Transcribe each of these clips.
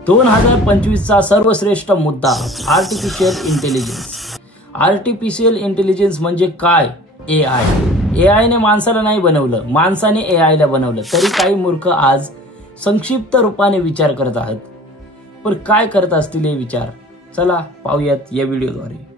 2025 चा सर्वश्रेष्ठ मुद्दा आर्टिफिशियल इंटेलिजन्स। आर्टिफिशियल इंटेलिजन्स म्हणजे काय? एआय ने माणसाला नाही बनवलं, माणसाने एआय ला बनवलं। तरी काही मूर्ख आज संक्षिप्त रूपाने विचार करत आहेत, पण काय करत असतील हे विचार? चला पाहूयात या व्हिडिओद्वारे।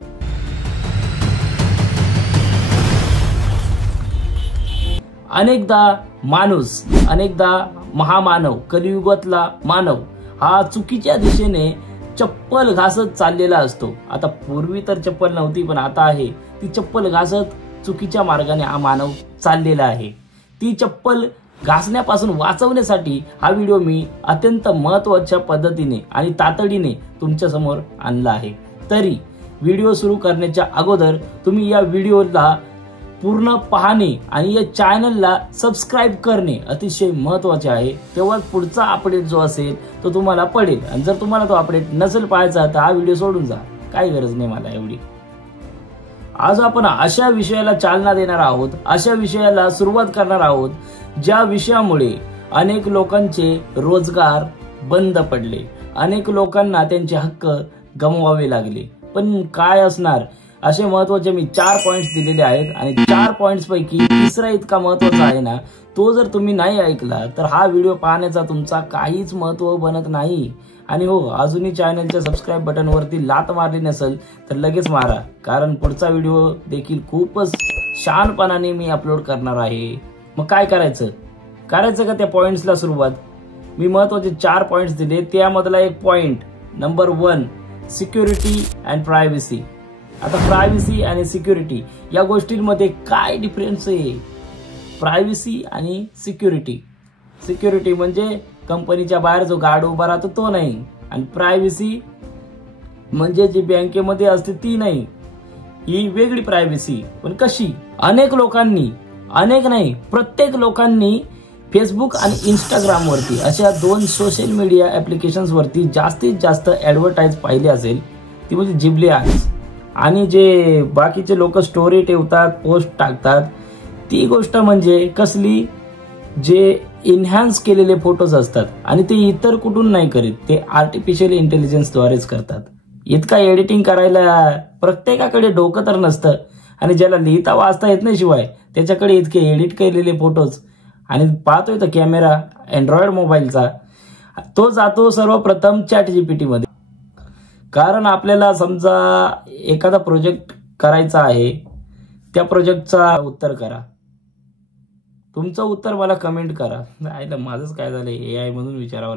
अनेकदा महामानव, कलियुगातला मानव हा चुकीच्या दिशेने चप्पल घासत चाललेला असतो। आता पूर्वी तर चप्पल नव्हती, पण आता आहे। ती चप्पल घासत चुकीच्या मार्गाने हा मानव चाललेला आहे। ती चप्पल घासण्यापासून वाचवण्यासाठी हा व्हिडिओ मी अत्यंत महत्त्वाच्या पद्धतीने आणि तातडीने तुमच्या समोर आणला आहे। तरी व्हिडिओ सुरू करण्याच्या अगोदर तुम्ही या व्हिडिओला पूर्ण पाहणे आणि या चॅनलला सबस्क्राइब करणे अतिशय महत्त्वाचे आहे। तेव्हा पुढचा अपडेट जो असेल तो तुम्हाला पडेल। आणि जर तुम्हाला तो अपडेट नसेल पाहायचा तर हा व्हिडिओ सोडून जा, काही गरज नाही मला एवढी। आज आपण अशा विषयाला चालना देणार आहोत, अशा विषयाला सुरुवात करणार आहोत ज्या विषयामुळे अनेक लोकांचे रोजगार बंद पडले, अनेक लोकांना त्यांचे हक्क गमवावे लागले। पण काय असणार असे महत्त्वाचे मी 4 पॉइंट्स दिलेले आहेत आणि 4 पॉइंट्स पैकी तिसरा इतका महत्त्वाचा आहे ना, तो जर तुम्ही नाही ऐकला तर हा व्हिडिओ पाहण्याचा तुमचा काहीच महत्त्व बनत नाही। आणि हो, अजूनही चॅनलच्या सबस्क्राइब बटन वरती लात मारली नसेल तर लगेच मारा, कारण पुढचा व्हिडिओ देखील खूपच शानपणाने मी अपलोड करणार आहे। मग काय करायचं का त्या पॉइंट्सला सुरुवात? मी महत्त्वाचे 4 पॉइंट्स दिले, त्यामधला एक point number 1 security and privacy. आता प्रायव्हसी आणि सिक्युरिटी या गोष्टींमध्ये काय डिफरन्स आहे? प्रायव्हसी आणि सिक्युरिटी म्हणजे कंपनीच्या बाहेर जो गार्ड उभा राहतो तो नाही, आणि प्रायव्हसी म्हणजे जी बँकेमध्ये असते ती नाही, ही वेगळी प्रायव्हसी। पण कशी? प्रत्येक लोकांनी फेसबुक आणि इंस्टाग्राम वरती अशा 2 सोशल मीडिया ऍप्लिकेशन्स वरती जास्तीत जास्त ऍडव्हर्टाइज पाहिली असेल, ती म्हणजे जिबली ॲड्स। आणि जे बाकीचे लोक स्टोरी ठेवतात, पोस्ट टाकतात, ती गोष्ट म्हणजे कसली? जे एनहान्स केलेले फोटोज असतात आणि ते इतर कुठून नाही करीत, ते आर्टिफिशियल इंटेलिजन्स द्वारेच करतात। इतका एडिटिंग करायला प्रत्येकाकडे डोकं तर नसतं, आणि ज्याला लिहिता वाचता येत नाही शिवाय त्याच्याकडे इतके एडिट केलेले फोटोज। आणि पाहतोय तर कॅमेरा अँड्रॉइड मोबाईलचा तो जातो सर्वप्रथम ChatGPT मध्ये। कारण आपल्याला समजा एखादा प्रोजेक्ट करायचा आहे, त्या प्रोजेक्टचा उत्तर करा, तुमचं उत्तर मला कमेंट करा। माझंच काय झालंय एआय म्हणून विचारावं।